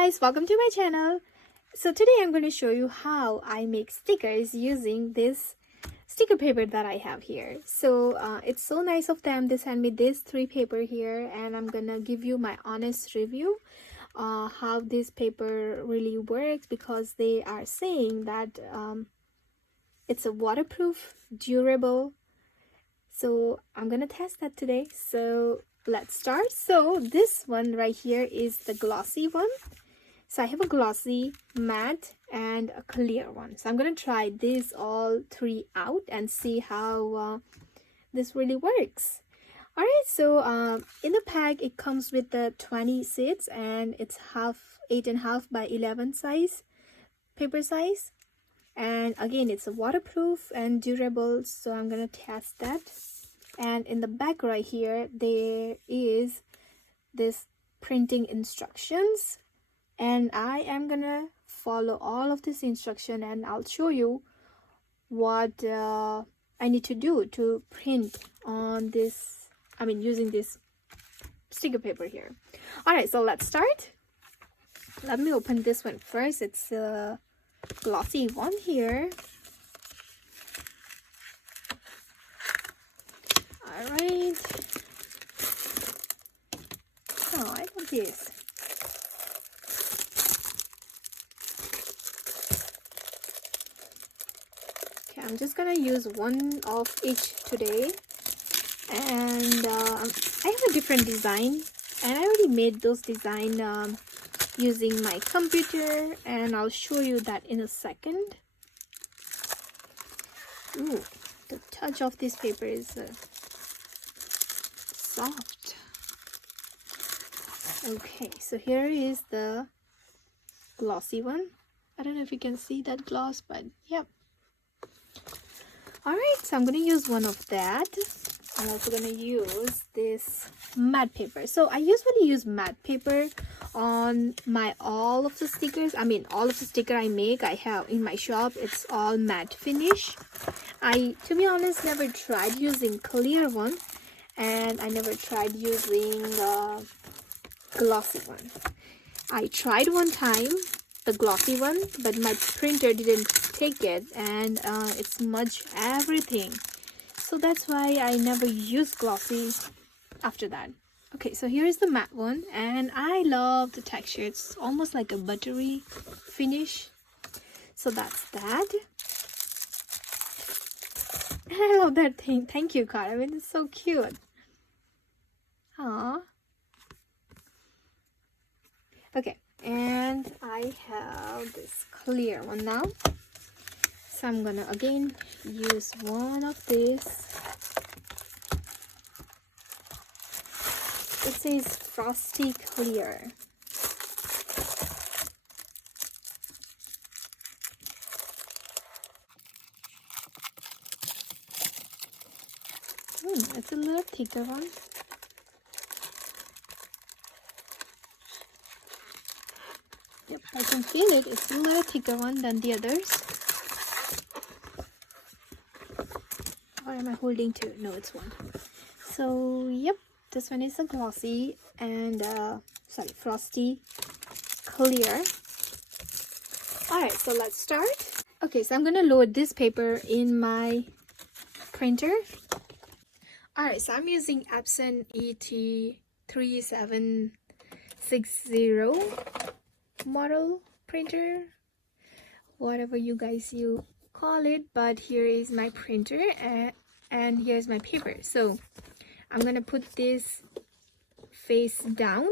guys, welcome to my channel. So today I'm going to show you how I make stickers using this sticker paper that I have here. So it's so nice of them. They sent me this 3 paper here, and I'm gonna give you my honest review how this paper really works, because they are saying that it's a waterproof, durable. So I'm gonna test that today. So let's start. So this one right here is the glossy one. So I have a glossy, matte, and a clear one. So I'm gonna try these all 3 out and see how this really works. Alright, so in the pack it comes with the 20 sheets, and it's 8.5 by 11 size, paper size. And again, it's a waterproof and durable, so I'm gonna test that. And in the back right here, there is this printing instructions, and I am gonna follow all of this instruction, and I'll show you what I need to do to print on this, using this sticker paper here. Alright, so let's start. Let me open this one first. It's a glossy one here. Alright. Oh, I love this. Okay, I'm just gonna use one of each today. And I have a different design, and I already made those design using my computer, and I'll show you that in a second. Ooh, the touch of this paper is soft. Okay, so here is the glossy one. I don't know if you can see that gloss, but yep. Alright, so I'm gonna use one of that. I'm also gonna use this matte paper. So I usually use matte paper on all of the stickers. All of the sticker I make, I have in my shop, it's all matte finish. I, to be honest, never tried using clear one, and I never tried using glossy one. I tried one time the glossy one, but my printer didn't take it, and it smudged everything. So that's why I never use glossy after that. Okay, so here is the matte one, and I love the texture. It's almost like a buttery finish. So that's that. And I love that thing. Thank you, card. It's so cute. Aww. Okay, and I have this clear one now. So I'm gonna again use one of this. It says Frosty Clear. It's a little thicker one. Yep, I can feel it. It's a little thicker one than the others. Or am I holding two? No, it's one. So, yep, this one is a glossy and, frosty clear. Alright, so let's start. Okay, so I'm gonna load this paper in my printer. Alright, so I'm using Epson ET3760 model printer, whatever you guys call it, but here is my printer, and here's my paper. So I'm gonna put this face down.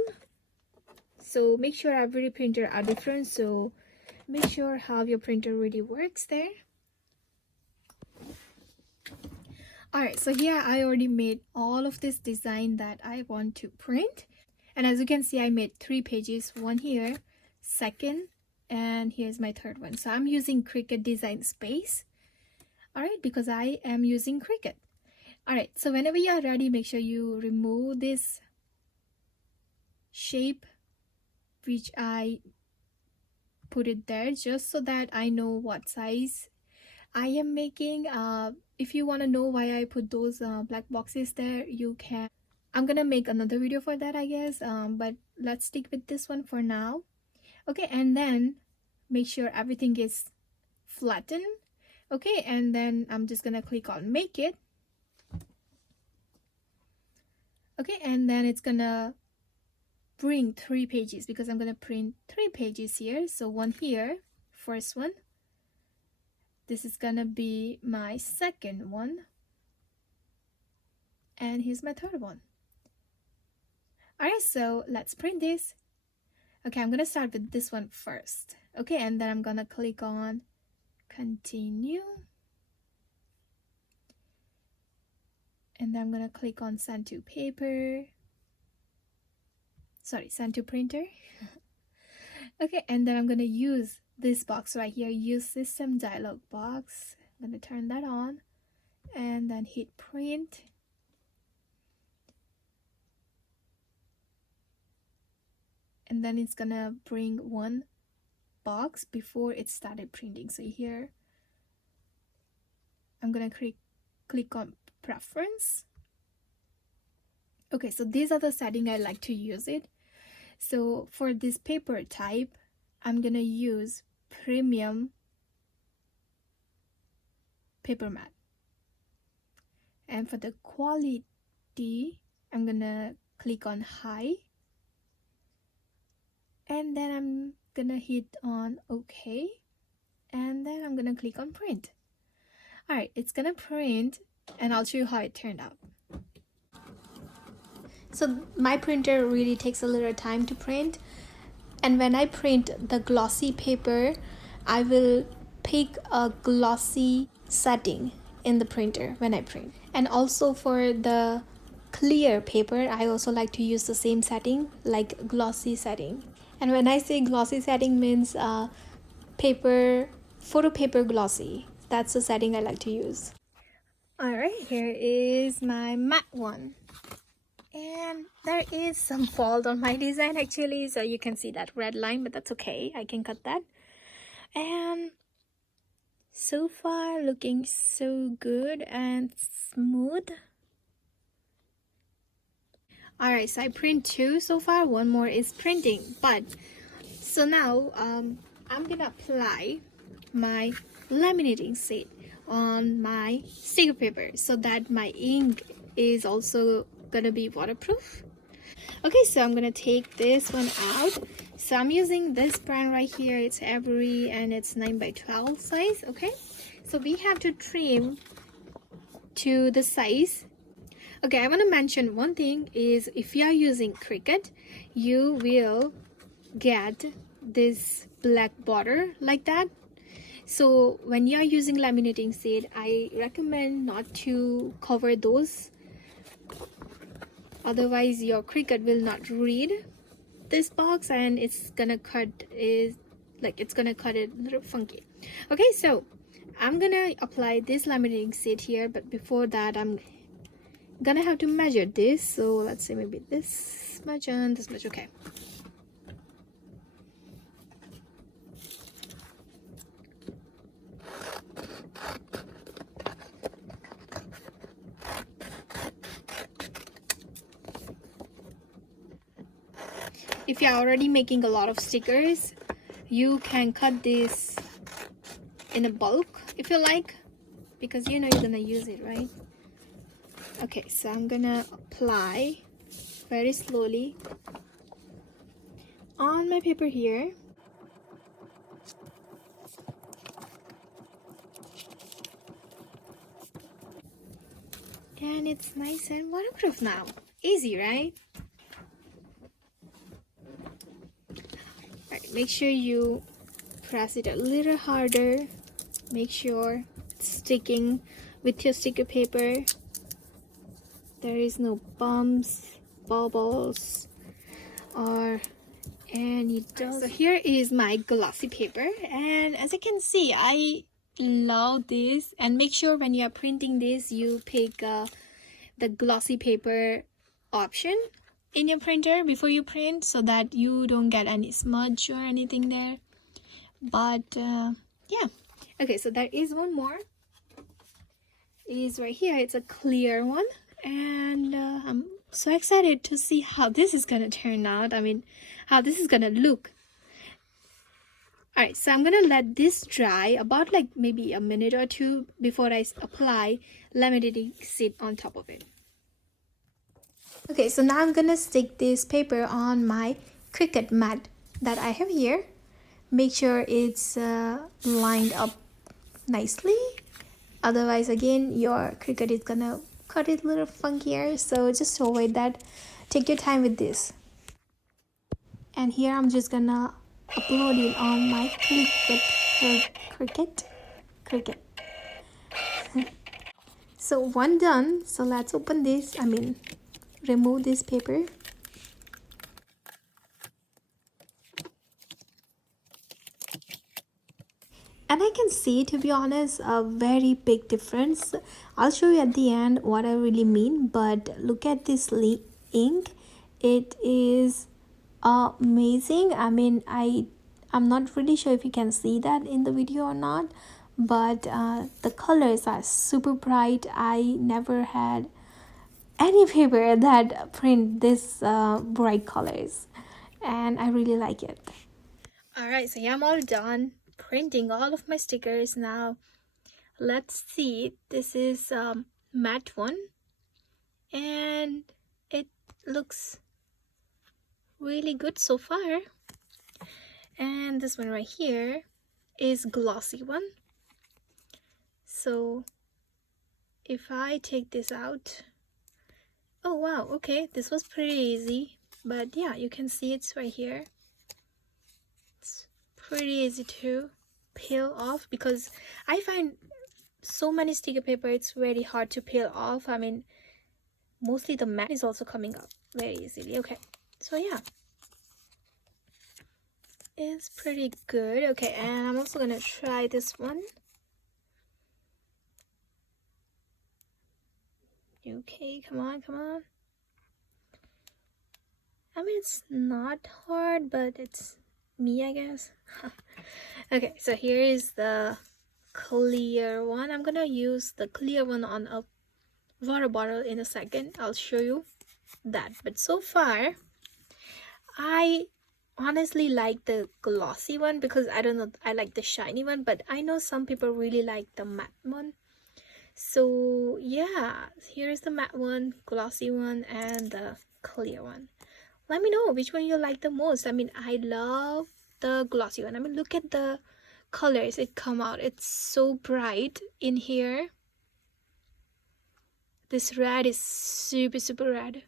So make sure every printer are different, so make sure how your printer really works there. Alright, so here I already made all of this design that I want to print, and as you can see, I made 3 pages, one here, second, and here's my third one. So I'm using Cricut Design Space, alright, because I am using Cricut. Alright, so whenever you are ready, make sure you remove this shape which I put it there, just so that I know what size I am making. If you want to know why I put those black boxes there, you can. I'm gonna make another video for that, I guess, but let's stick with this one for now. Okay, and then make sure everything is flattened. Okay, and then I'm just gonna click on make it. Okay, and then it's gonna bring 3 pages because I'm gonna print 3 pages here. So one here, first one. This is gonna be my second one. And here's my third one. Alright, so let's print this. Okay, I'm gonna start with this one first. Okay, and then I'm gonna click on continue. And then I'm gonna click on send to paper. Sorry, send to printer. Okay, and then I'm gonna use this box right here, use system dialog box. I'm gonna turn that on and then hit print. And then it's gonna bring one box before it started printing. So here I'm gonna click on preference. Okay, so these are the settings I like to use it. So for this paper type, I'm gonna use premium paper mat. And for the quality, I'm gonna click on high. And then I'm gonna hit on OK. And then I'm gonna click on print. Alright, it's gonna print and I'll show you how it turned out. So my printer really takes a little time to print, and when I print the glossy paper, I will pick a glossy setting in the printer when I print. And also for the clear paper, I also like to use the same setting, like glossy setting. And when I say glossy setting means photo paper glossy. That's the setting I like to use. Alright, here is my matte one. And there is some fault on my design actually, so you can see that red line, but that's okay, I can cut that. And so far looking so good and smooth. Alright, so I print 2 so far, one more is printing. But so now I'm gonna apply my laminating sheet on my sticker paper so that my ink is also gonna be waterproof. Okay, so I'm gonna take this one out. So I'm using this brand right here, it's Avery, and it's 9x12 size. Okay, so we have to trim to the size. Okay, I want to mention one thing is if you are using Cricut, you will get this black border like that. So when you are using laminating sheet, I recommend not to cover those, otherwise your Cricut will not read this box and it's gonna cut it a little funky. Okay, so I'm gonna apply this laminating sheet here, but before that I'm gonna have to measure this. So let's say maybe this much and this much. Okay, if you're already making a lot of stickers, you can cut this in a bulk if you like, because you know you're gonna use it, right? Okay, so I'm gonna apply very slowly on my paper here. And it's nice and waterproof now. Easy, right? Alright, make sure you press it a little harder. Make sure it's sticking with your sticker paper. There is no bumps, bubbles, or any dust. So here is my glossy paper, and as you can see, I love this. And make sure when you are printing this, you pick the glossy paper option in your printer before you print, so that you don't get any smudge or anything there. But yeah, okay, so there is one more. It is right here. It's a clear one, and I'm so excited to see how this is gonna turn out. I mean, how this is gonna look. Alright, so I'm gonna let this dry about like maybe a minute or two before I apply laminating sheet on top of it. Okay, so now I'm gonna stick this paper on my Cricut mat that I have here. Make sure it's lined up nicely. Otherwise, again, your Cricut is gonna cut it a little funkier. So just to avoid that, take your time with this. And here I'm just gonna upload it on my Cricut. So one done. So let's open this. Remove this paper. And I can see, to be honest, a very big difference. I'll show you at the end what I really mean, but look at this ink. It is amazing. I'm not really sure if you can see that in the video or not, but the colors are super bright. I never had any paper that print this bright colors, and I really like it. Alright, so yeah, I'm all done printing all of my stickers. Now let's see. This is matte one, and it looks really good so far. And this one right here is glossy one. So if I take this out, oh wow, okay, this was pretty easy. But yeah, you can see it's right here. It's pretty easy to peel off, because I find so many sticker paper, it's very hard to peel off. Mostly the matte is also coming up very easily. Okay, so yeah, it's pretty good. Okay, and I'm also gonna try this one. Okay, come on. It's not hard, but it's me, I guess. Okay, so here is the clear one. I'm gonna use the clear one on a water bottle in a second. I'll show you that. But so far, I honestly like the glossy one, because I don't know, I like the shiny one, but I know some people really like the matte one. So yeah, here's the matte one, glossy one, and the clear one. Let me know which one you like the most. I love the glossy one. Look at the colors it come out. It's so bright in here. This red is super red.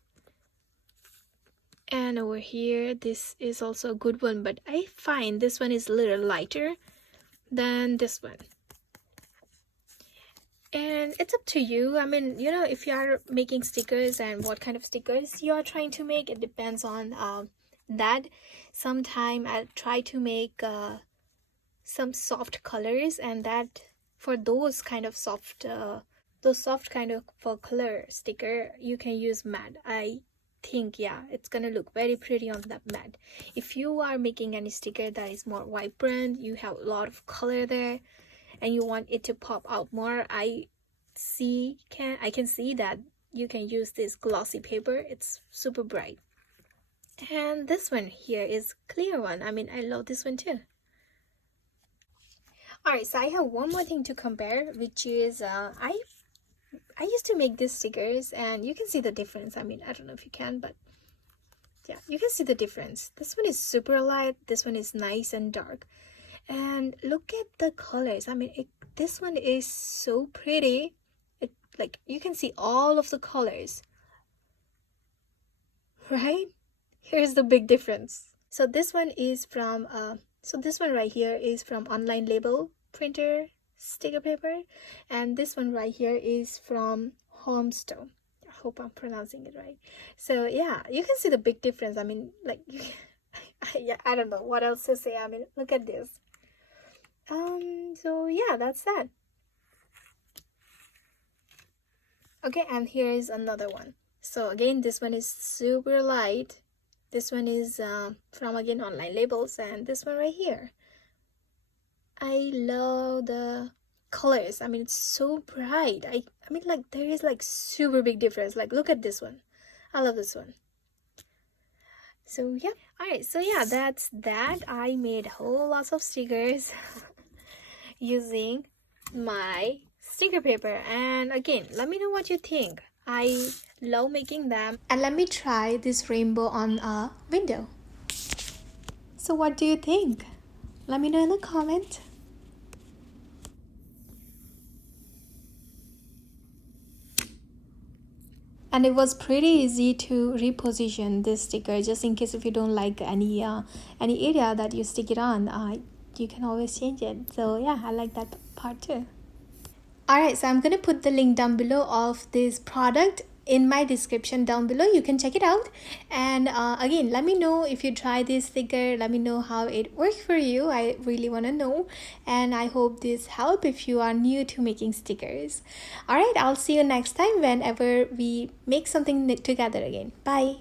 And over here, this is also a good one, but I find this one is a little lighter than this one. And it's up to you. If you are making stickers and what kind of stickers you are trying to make, it depends on that. Sometime I'll try to make some soft colors, and that for those kind of soft kind of color sticker, you can use matte. I think, yeah, it's gonna look very pretty on that matte. If you are making any sticker that is more vibrant, you have a lot of color there, and you want it to pop out more, I can see that you can use this glossy paper. It's super bright. And this one here is clear one. I love this one too. Alright, so I have one more thing to compare, which is I used to make these stickers, and you can see the difference. I don't know if you can, but yeah, you can see the difference. This one is super light, this one is nice and dark. And look at the colors. This one is so pretty. You can see all of the colors, right? Here's the big difference. So this one is from this one right here is from Online Label printer sticker paper, and this one right here is from Homsto. I hope I'm pronouncing it right. So yeah, you can see the big difference. Yeah, I don't know what else to say. Look at this. So yeah, that's that. Okay, and here is another one. So again, this one is super light. This one is from, again, Online Labels, and this one right here, I love the colors. It's so bright. There is super big difference. Look at this one. I love this one. So yeah, alright, so yeah, that's that. I made whole lots of stickers using my sticker paper. And again, let me know what you think. I love making them. And let me try this rainbow on a window. So what do you think? Let me know in the comment. And it was pretty easy to reposition this sticker, just in case if you don't like any area that you stick it on, you can always change it. So yeah, I like that part too. Alright, so I'm gonna put the link down below of this product in my description down below. You can check it out. And again, let me know if you try this sticker. Let me know how it worked for you. I really want to know. And I hope this helped if you are new to making stickers. Alright, I'll see you next time whenever we make something together again. Bye.